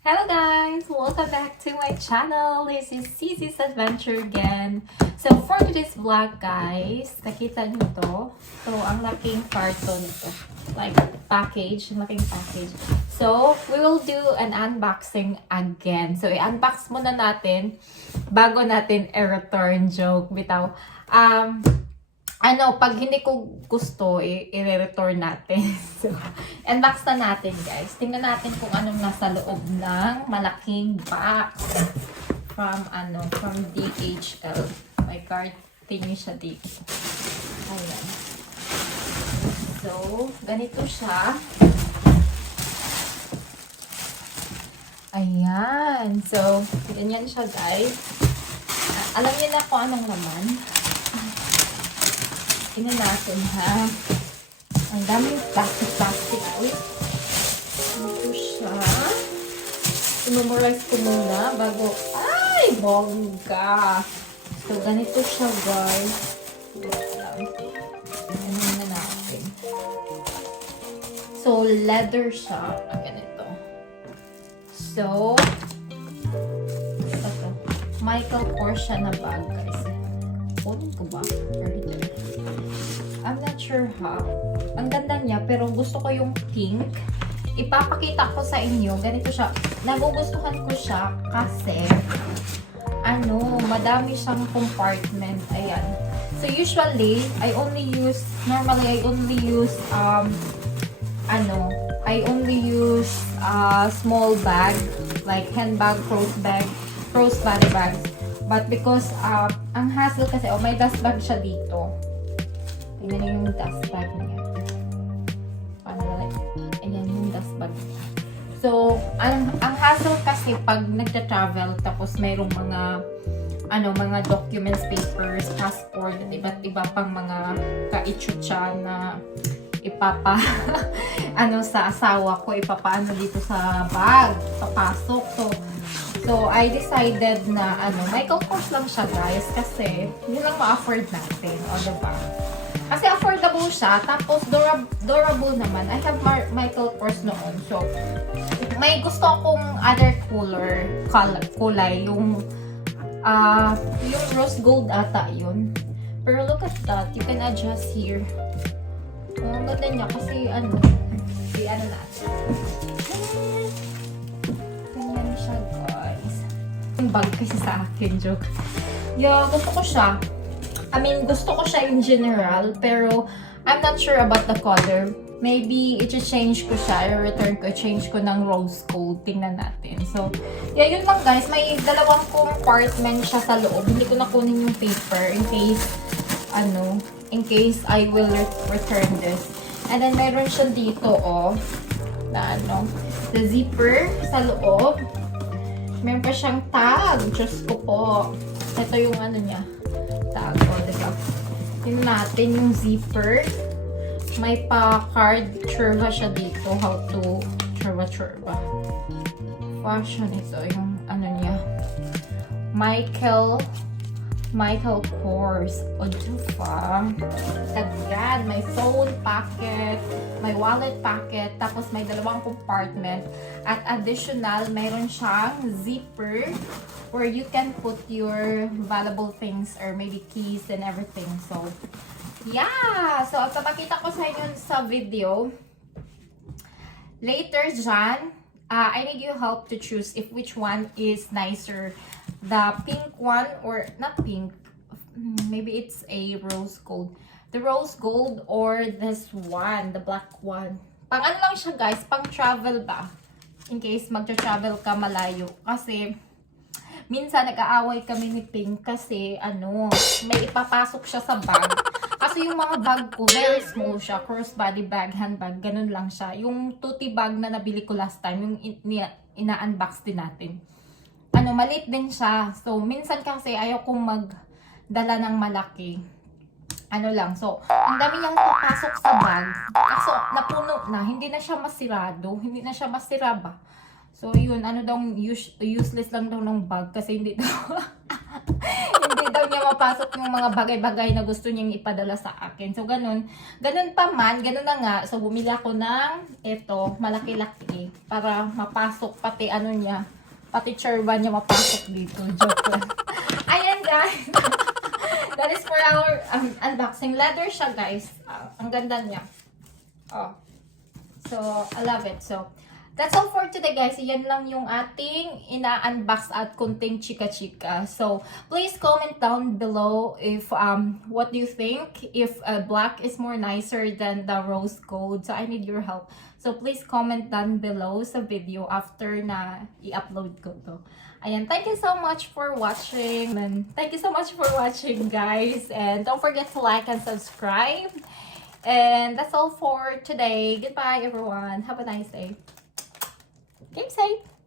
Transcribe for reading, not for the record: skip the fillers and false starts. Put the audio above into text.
Hello guys! Welcome back to my channel. This is Cece's Adventure again. So for today's vlog guys, nakita nyo to. So ang laking karton ito. Like package, laking package. So we will do an unboxing again. So i-unbox muna natin bago natin i-return joke. Bitaw. Pag hindi ko gusto, i-return natin. So, unbox na natin, guys. Tingnan natin kung anong nasa loob ng malaking box from DHL. May card thingy siya dito. Ayan. So, ganito siya. Ayan. So, ganyan siya, guys. Alam niyo na kung anong laman. Tingnan natin, ha? Ang daming plastic. Uy. Ito siya. I-memorize ko muna bago... Ay! Bongga! So, ganito siya, guys. Ano na natin. So, leather siya. Ganito. So, ito. Michael Kors siya na bag, guys. Kunin ko ba? I'm not sure ha. Ang ganda niya, pero gusto ko yung pink. Ipapakita ko sa inyo. Ganito siya. Nagugustuhan ko siya kasi madami siyang compartment. Ayan. So usually, normally I only use small bag, like handbag, crossbody bags. But because ang hassle kasi, may dust bag siya dito. Tingnan niyo yung dust bag niya. Ayan yung dust bag niya. So, ang hassle kasi pag nagta-travel, tapos mayroong mga documents, papers, passport, at iba't iba pang mga kaitsutsa na sa asawa ko, ipapaano dito sa bag, papasok. So, I decided na, Michael Kors lang siya, guys, kasi yun lang ma-afford natin, o diba? Kasi affordable siya, tapos durable naman. I have Michael Kors noon, so, may gusto akong other kulay, yung rose gold ata yun. Pero look at that, you can adjust here. Ang ganda niya, kasi natin. Bag kasi sa akin, joke. Gusto ko siya. Gusto ko siya in general, pero I'm not sure about the color. Maybe i-change ko siya, i-return ko, i-change ko ng rose gold. Tingnan natin. So, yun lang guys. May dalawang compartment siya sa loob. Hindi ko nakunin yung paper in case I will return this. And then, mayroon siya dito, the zipper sa loob. Meron pa siyang tag. Diyos ko po. Ito yung niya. Tag. Diba? Tingnan natin yung zipper. May pa-card churva siya dito. How to churva. Fashion ito. Yung niya. Michael Kors. O, diba? Agad. May phone packet. May wallet packet. Tapos may dalawang compartment. At additional, mayroon siyang zipper where you can put your valuable things or maybe keys and everything. So, yeah! So, papakita ko sa inyo sa video. Later dyan, I need your help to choose if which one is nicer. The pink one or not pink. Maybe it's a rose gold. The rose gold or this one, the black one. Pang lang siya guys, pang travel ba? In case magta-travel ka malayo. Kasi, minsan nag-aaway kami ni Pink kasi, may ipapasok siya sa bag. Kasi yung mga bag ko, very small siya. Crossbody bag, handbag, ganun lang siya. Yung Tote bag na nabili ko last time, yung ina-unbox din natin. Maliit din siya. So, minsan kasi ayaw kong magdala ng malaki. So, ang dami niyang papasok sa bag. Kaso, napuno na. Hindi na siya masirado. Hindi na siya masira ba? So, yun. Useless lang daw ng bag. Kasi hindi daw, hindi daw niya mapasok yung mga bagay-bagay na gusto niyang ipadala sa akin. So, ganun. Ganun pa man, ganun na nga. So, bumili ako ng ito, malaki-laki. Para mapasok pati ano niya, pati charba niya mapasok dito. Joke lang. Ayan, guys. That is for our unboxing. Leather siya, guys. Ang ganda niya. Oh. So, I love it. So, that's all for today, guys. Yan lang yung ating ina-unbox at kunting chika-chika. So, please comment down below if what do you think, if black is more nicer than the rose gold. So, I need your help. So, please comment down below sa video after na i-upload ko to. Ayan, thank you so much for watching. And thank you so much for watching, guys. And don't forget to like and subscribe. And that's all for today. Goodbye, everyone. Have a nice day. Game safe.